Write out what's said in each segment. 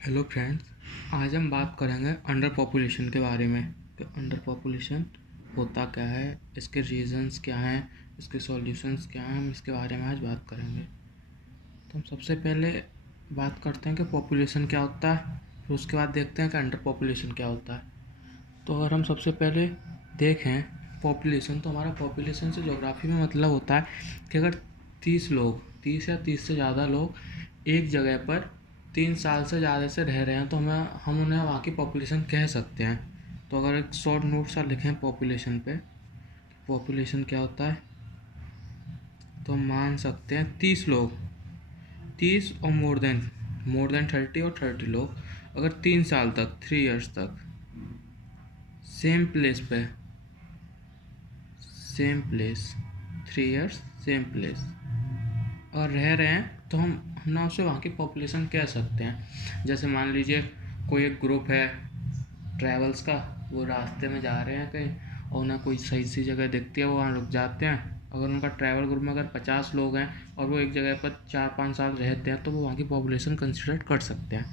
Hello friends, आज हम बात करेंगे अंडर पॉपुलेशन के बारे में कि अंडर पॉपुलेशन होता क्या है, इसके रीजंस क्या हैं, इसके सॉल्यूशंस क्या हैं। हम इसके बारे में आज बात करेंगे। तो हम सबसे पहले बात करते हैं कि पॉपुलेशन क्या होता है, फिर उसके बाद देखते हैं कि अंडर पॉपुलेशन क्या होता है। तो अगर हम सबसे पहले देखें पॉपुलेशन, तो हमारा पॉपुलेशन से ज्योग्राफी में मतलब होता है कि अगर 30 या 30 से ज़्यादा लोग एक जगह पर 3 साल से ज़्यादा से रह रहे हैं तो हम उन्हें वहाँ की पॉपुलेशन कह सकते हैं। तो अगर एक शॉर्ट नोट सा लिखें पॉपुलेशन पे, पॉपुलेशन क्या होता है, तो हम मान सकते हैं 30 लोग, 30 और मोर देन 30 और 30 लोग अगर 3 साल तक, 3 ईयर्स तक सेम प्लेस पे, same place, 3 years same place और रह रहे हैं तो हम ना उसे वहाँ की पॉपुलेशन कह सकते हैं। जैसे मान लीजिए कोई एक ग्रुप है ट्रैवल्स का, वो रास्ते में जा रहे हैं कहीं और ना कोई सही सी जगह दिखती है, वो वहाँ रुक जाते हैं। अगर उनका ट्रैवल ग्रुप में अगर 50 लोग हैं और वो एक जगह पर 4-5 साल रहते हैं तो वो वहाँ की पॉपुलेशन कंसिडर कर सकते हैं।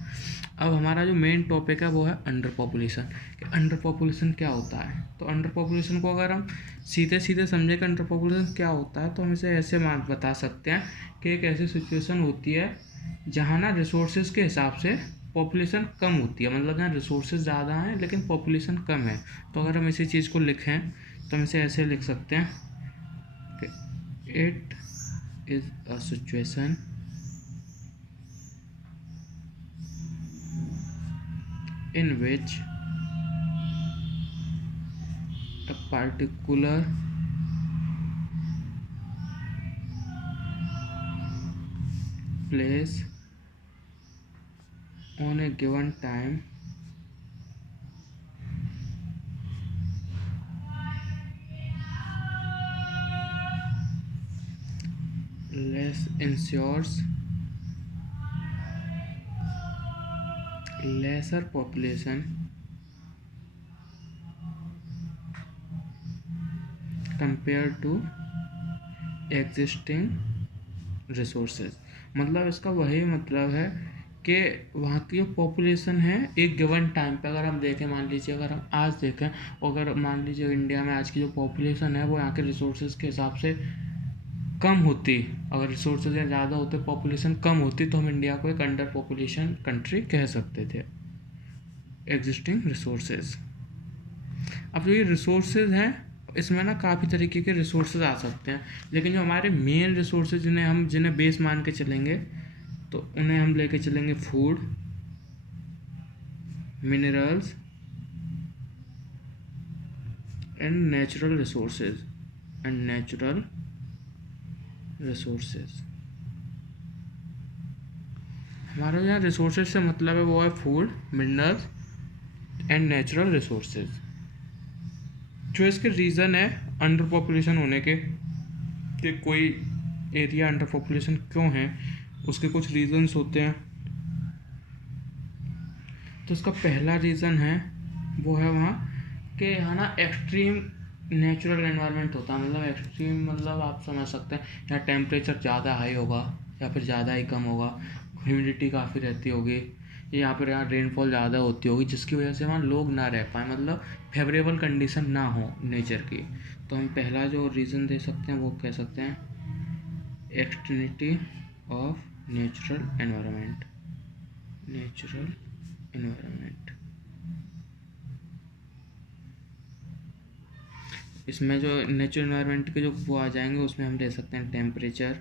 अब हमारा जो मेन टॉपिक है वो है अंडर पॉपुलेशन, कि अंडर पॉपुलेशन क्या होता है। तो अंडर पॉपुलेशन को अगर हम सीधे सीधे समझे कि अंडर पॉपुलेशन क्या होता है, तो हम इसे ऐसे मान बता सकते हैं कि एक ऐसी सिचुएशन होती है जहाँ ना रिसोर्सेज के हिसाब से पॉपुलेशन कम होती है, मतलब यहाँ रिसोर्सेज ज़्यादा हैं लेकिन पॉपुलेशन कम है। तो अगर हम इसी चीज़ को लिखें तो हम इसे ऐसे लिख सकते हैं कि it is a situation in which a particular place on a given time less ensures lesser population compared to existing resources. मतलब इसका वही मतलब है कि वहाँ की जो पॉपुलेशन है एक गिवन टाइम पे अगर हम देखें, मान लीजिए अगर हम आज देखें, अगर मान लीजिए इंडिया में आज की जो पॉपुलेशन है वो यहाँ के रिसोर्सेज के हिसाब से कम होती, अगर रिसोर्सेज ज़्यादा होते, पॉपुलेशन कम होती, तो हम इंडिया को एक अंडर पॉपुलेशन कंट्री कह सकते थे, एग्जिस्टिंग रिसोर्सेज। अब जो ये रिसोर्सेज हैं इसमें ना काफ़ी तरीके के रिसोर्सेज आ सकते हैं, लेकिन जो हमारे मेन रिसोर्सेज जिन्हें बेस मान के चलेंगे तो उन्हें हम लेके चलेंगे food, minerals and natural resources, हमारा यहाँ रिसोर्सेज से मतलब है वो है food, minerals and natural resources. जो इसके रीज़न है अंडर पॉपुलेशन होने के, कि कोई एरिया अंडर पॉपुलेशन क्यों है, उसके कुछ रीजंस होते हैं। तो इसका पहला रीज़न है वो है वहाँ कि यहाँ ना एक्सट्रीम नेचुरल एनवायरनमेंट होता है। मतलब एक्सट्रीम मतलब आप समझ सकते हैं, यहाँ टेम्परेचर ज़्यादा हाई होगा या फिर ज़्यादा ही कम होगा, ह्यूमिडिटी काफ़ी रहती होगी, यहाँ रेनफॉल ज़्यादा होती होगी, जिसकी वजह से वहाँ लोग ना रह पाए, मतलब फेवरेबल कंडीशन ना हो नेचर की। तो हम पहला जो रीज़न दे सकते हैं वो कह सकते हैं extremity of natural environment, natural environment. इसमें जो नेचुरल एनवायरनमेंट के जो वो आ जाएंगे उसमें हम ले सकते हैं टेम्परेचर,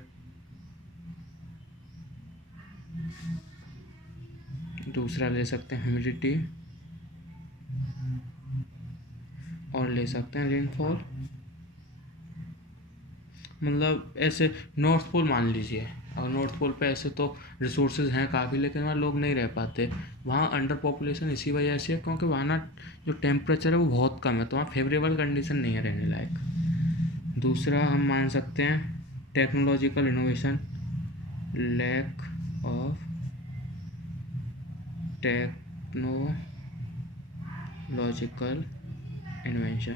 दूसरा ले सकते हैं ह्यूमिडिटी और ले सकते हैं रेनफॉल। मतलब ऐसे नॉर्थ पोल मान लीजिए, और नॉर्थ पोल पे ऐसे तो रिसोर्सेज हैं काफ़ी लेकिन वहाँ लोग नहीं रह पाते, वहाँ अंडर पॉपुलेशन इसी वजह से है क्योंकि वहाँ ना जो टेम्परेचर है वो बहुत कम है, तो वहाँ फेवरेबल कंडीशन नहीं है रहने लायक। दूसरा हम मान सकते हैं technological innovation, lack of technological invention,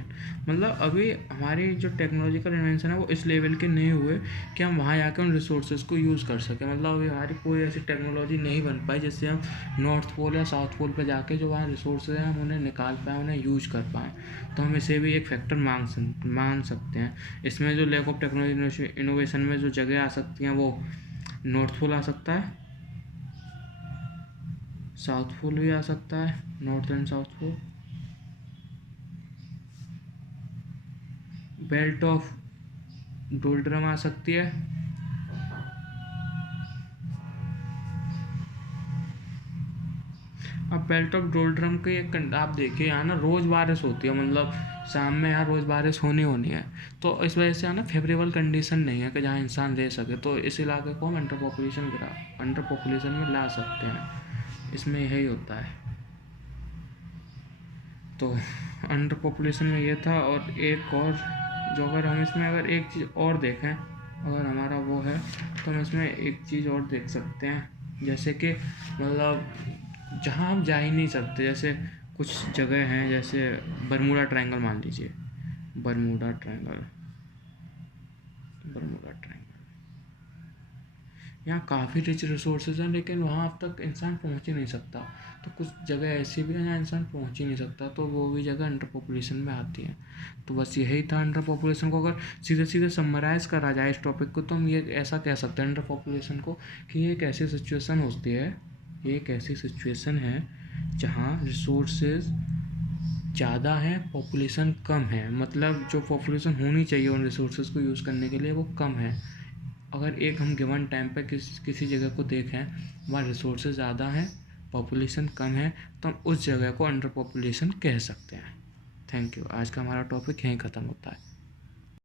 मतलब अभी हमारी जो टेक्नोलॉजिकल इन्वेंशन है वो इस लेवल के नहीं हुए कि हम वहाँ जाकर उन रिसोर्सेज को यूज़ कर सकें। मतलब अभी हमारी कोई ऐसी टेक्नोलॉजी नहीं बन पाई जिससे हम नॉर्थ पोल या साउथ पोल पर जाके जो वहाँ रिसोर्सेज हैं हम उन्हें निकाल पाएँ, उन्हें यूज कर पाएँ। तो हम इसे भी एक फैक्टर मान सकते हैं। इसमें जो लैक ऑफ टेक्नोलॉजी इनोवेशन में जो जगह आ सकती हैं वो नॉर्थ पोल आ सकता है, साउथ पोल भी आ सकता है, north and south pole, belt of doldrum आ सकती है, अब बेल्ट ऑफ डोल्ड्रम के आप देखिए यहाँ ना रोज़ बारिश होती है, मतलब शाम में यहाँ रोज़ बारिश होनी है। तो इस वजह से यहाँ ना फेवरेबल कंडीशन नहीं है कि जहाँ इंसान रह सके। तो इस इलाके को हम अंडर पॉपुलेशन में ला सकते हैं। इसमें यही होता है। तो अंडर पॉपुलेशन में ये था। और एक और जो अगर हम इसमें अगर एक चीज़ और देखें, अगर हमारा वो है तो हम इसमें एक चीज़ और देख सकते हैं, जैसे कि मतलब जहाँ हम जा ही नहीं सकते, जैसे कुछ जगह हैं, जैसे बरमूडा ट्रायंगल मान लीजिए, बरमूडा ट्रायंगल यहाँ काफ़ी रिच रिसोर्सेज हैं, लेकिन वहाँ अब तक इंसान पहुँच ही नहीं सकता। तो कुछ जगह ऐसी भी है जहाँ इंसान पहुँच ही नहीं सकता, तो वो भी जगह अंडर पॉपुलेशन में आती है। तो बस यही था अंडर पॉपुलेशन को अगर सीधे सीधे समराइज़ करा जाए इस टॉपिक को, तो हम ये ऐसा कह सकते हैं अंडर पॉपुलेशन को कि ये एक ऐसी सिचुएशन होती है, ये एक ऐसी सिचुएशन है जहाँ रिसोर्सेज ज़्यादा है, पॉपुलेशन कम है। मतलब जो पॉपुलेशन होनी चाहिए उन रिसोर्सेज को यूज़ करने के लिए वो कम है। अगर एक हम गिवन टाइम पे किसी जगह को देखें, वहाँ रिसोर्सेज ज़्यादा हैं, पॉपुलेशन कम है, तो हम उस जगह को अंडर पॉपुलेशन कह सकते हैं। Thank you. आज का हमारा टॉपिक यहीं ख़त्म होता है।